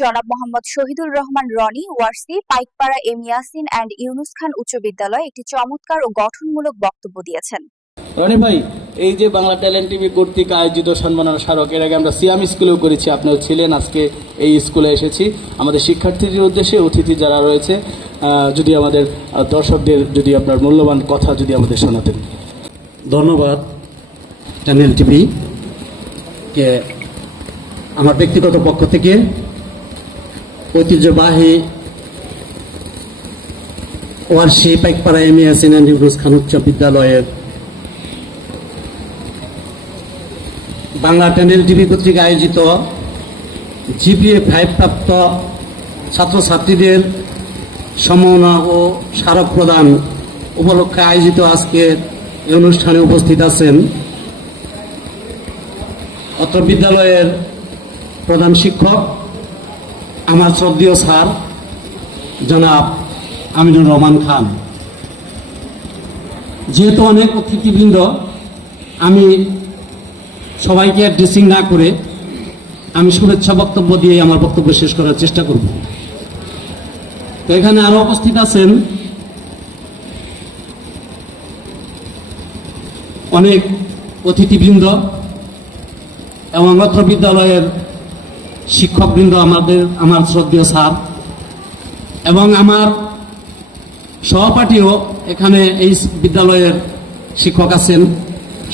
জনাব Mohammad Shahidur Rahman Roni Warsi Paikpara M Yasin and Yunus খান উচ্চ বিদ্যালয় একটি চমৎকার ও গঠনমূলক বক্তব্য দিয়েছেন। রনি ভাই, এই যে বাংলা ট্যালেন্ট টিভি কর্তৃক আয়োজিত সম্মাননা স্মারক, এর আগে আমরা সিয়াম স্কুলেও করেছি, আপনিও ছিলেন, আজকে এই স্কুলে এসেছি আমাদের শিক্ষার্থীদের উদ্দেশ্যে। অতিথি যারা রয়েছে, যদি আমাদের দর্শকদের যদি আপনার মূল্যবান কথা যদি আমাদের শোনাতেন। ধন্যবাদ চ্যানেল টিভি কে আমার ব্যক্তিগত পক্ষ থেকে ঐতিহ্যবাহী ওয়ারসি পাইকপাড়া এম ইয়াসিন অ্যান্ড ইউনুস খান উচ্চ বিদ্যালয়ের বাংলা চ্যানেল টিভি কর্তৃক আয়োজিত জিপিএ 5 প্রাপ্ত ছাত্রছাত্রীদের সম্মাননা ও স্মারক প্রদান উপলক্ষে আয়োজিত আজকের এই অনুষ্ঠানে উপস্থিত আছেন অত্র বিদ্যালয়ের প্রধান শিক্ষক আমার শ্রদ্ধেয় স্যার জনাব আমিনুর রহমান খান। যেহেতু অনেক অতিথিবৃন্দ, আমি সবাইকে অ্যাড্রেসিং না করে আমি শুভেচ্ছা বক্তব্য দিয়ে আমার বক্তব্য শেষ করার চেষ্টা করব। তো এখানে আরো উপস্থিত আছেন অনেক অতিথিবৃন্দ এবং অত্র বিদ্যালয়ের শিক্ষকবৃন্দ, আমার শ্রদ্ধেয় স্যার এবং আমার সহপাঠীও এখানে এই বিদ্যালয়ের শিক্ষক আছেন।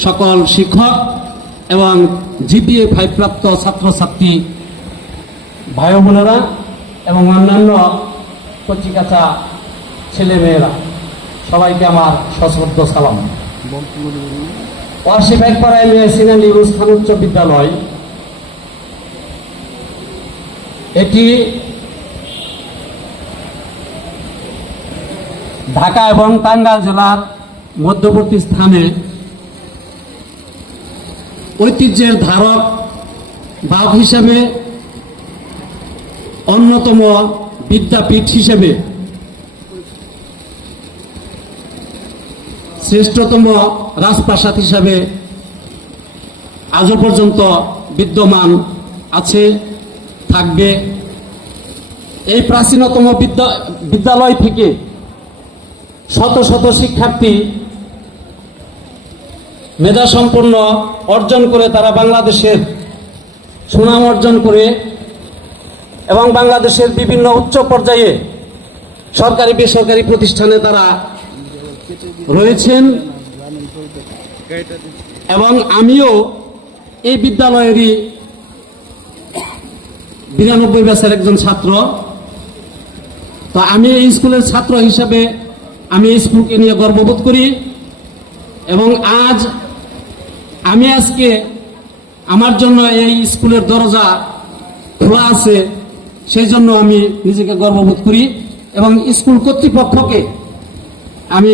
সকল শিক্ষক এবং জিপিএ 5 প্রাপ্ত ছাত্রছাত্রী ভাই বোনেরা এবং অন্যান্য কচিকাঁচা ছেলেমেয়েরা, সবাইকে আমার সশ্রদ্ধ সালাম। ওয়ারসি পাইকপাড়া এম ইয়াসিন অ্যান্ড ইউনুস খান উচ্চ বিদ্যালয় এটি ঢাকা এবং টাঙ্গাইল জেলার মধ্যবর্তী স্থানে ঐতিহ্যের ধারক বাহক হিসেবে অন্যতম বিদ্যাপীঠ হিসেবে শ্রেষ্ঠতম রাজপ্রাসাদ হিসাবে আজও পর্যন্ত বিদ্যমান আছে, থাকবে। এই প্রাচীনতম বিদ্যালয় থেকে শত শত শিক্ষার্থী মেধাসম্পন্ন অর্জন করে তারা বাংলাদেশের সুনাম অর্জন করে এবং বাংলাদেশের বিভিন্ন উচ্চ পর্যায়ে সরকারি বেসরকারি প্রতিষ্ঠানে তারা রয়েছেন। এবং আমিও এই বিদ্যালয়েরই 92 ব্যাচের একজন ছাত্র। তো আমি এই স্কুলের ছাত্র হিসাবে আমি এই স্কুলকে নিয়ে গর্ববোধ করি এবং আজকে আমার জন্য এই স্কুলের দরজা খোলা আছে, সেই জন্য আমি নিজেকে গর্ববোধ করি এবং স্কুল কর্তৃপক্ষকে আমি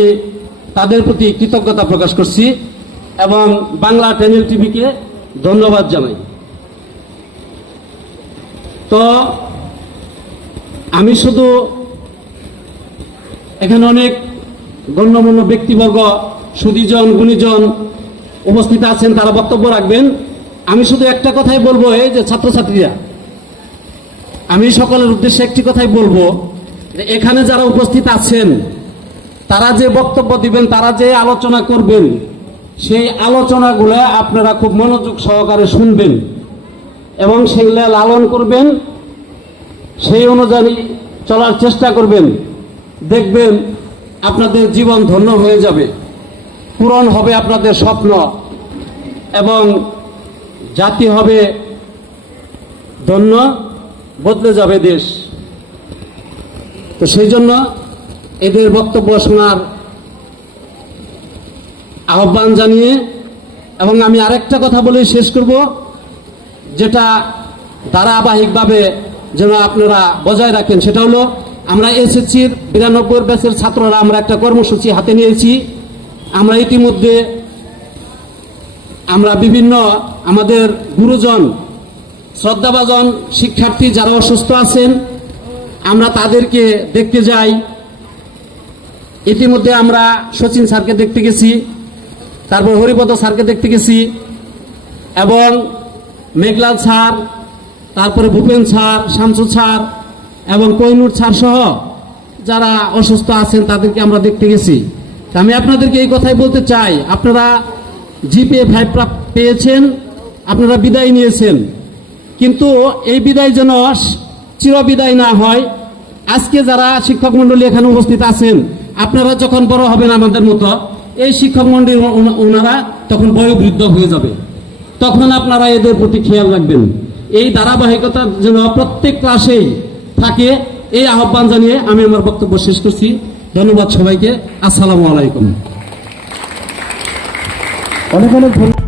তাদের প্রতি কৃতজ্ঞতা প্রকাশ করছি এবং বাংলা চ্যানেল টিভিকে ধন্যবাদ জানাই। তো আমি শুধু এখানে অনেক গণ্যমান্য ব্যক্তিবর্গ, সুধীজন গুণীজন উপস্থিত আছেন, তারা বক্তব্য রাখবেন। আমি শুধু একটা কথাই বলবো, এই যে ছাত্রছাত্রীরা, আমি সকলের উদ্দেশ্যে একটি কথাই বলবো, এখানে যারা উপস্থিত আছেন তারা যে বক্তব্য দিবেন, তারা যে আলোচনা করবেন, সেই আলোচনাগুলো আপনারা খুব মনোযোগ সহকারে শুনবেন এবং সেগুলো লালন করবেন, সেই অনুযায়ী চলার চেষ্টা করবেন। দেখবেন আপনাদের জীবন ধন্য হয়ে যাবে, পূরণ হবে আপনাদের স্বপ্ন এবং জাতি হবে ধন্য, বদলে যাবে দেশ। তো সেই জন্য এদের বক্তব্য শোনার আহ্বান জানিয়ে এবং আমি আরেকটা কথা বলে শেষ করব, যেটা ধারাবাহিকভাবে যেন আপনারা বজায় রাখেন, সেটা হলো আমরা এসএসসির 92 ব্যাচের ছাত্ররা আমরা একটা কর্মসূচি হাতে নিয়েছি। আমরা ইতিমধ্যে বিভিন্ন আমাদের গুরুজন, শ্রদ্ধাভাজন শিক্ষার্থী যারা অসুস্থ আছেন, আমরা তাদেরকে দেখতে যাই। ইতিমধ্যে আমরা সচিন স্যারকে দেখতে গেছি, তারপর হরিপদ স্যারকে দেখতে গেছি এবং মেঘলাল স্যার তারপরে ভূপেন স্যার, শামসু স্যার এবং কোহিনুর স্যার সহ যারা অসুস্থ আছেন তাদেরকে আমরা দেখতে গেছি। তা আমি আপনাদেরকে এই কথাই বলতে চাই, আপনারা জিপিএ 5 পেয়েছেন, আপনারা বিদায় নিয়েছেন, কিন্তু এই বিদায় যেন চিরবিদায় না হয়। আজকে যারা শিক্ষক মন্ডলী এখানে উপস্থিত আছেন, আপনারা যখন বড় হবেন আমাদের মতো, এই শিক্ষক মন্ডলী ওনারা তখন বয়োবৃদ্ধ হয়ে যাবে, তখন আপনারা এদের প্রতি খেয়াল রাখবেন। এই ধারাবাহিকতা যেন প্রত্যেক ক্লাসেই থাকে, এই আহ্বান জানিয়ে আমি আমার বক্তব্য শেষ করছি। ধন্যবাদ সবাইকে। আসসালামু আলাইকুম। অনেক অনেক ধন্যবাদ।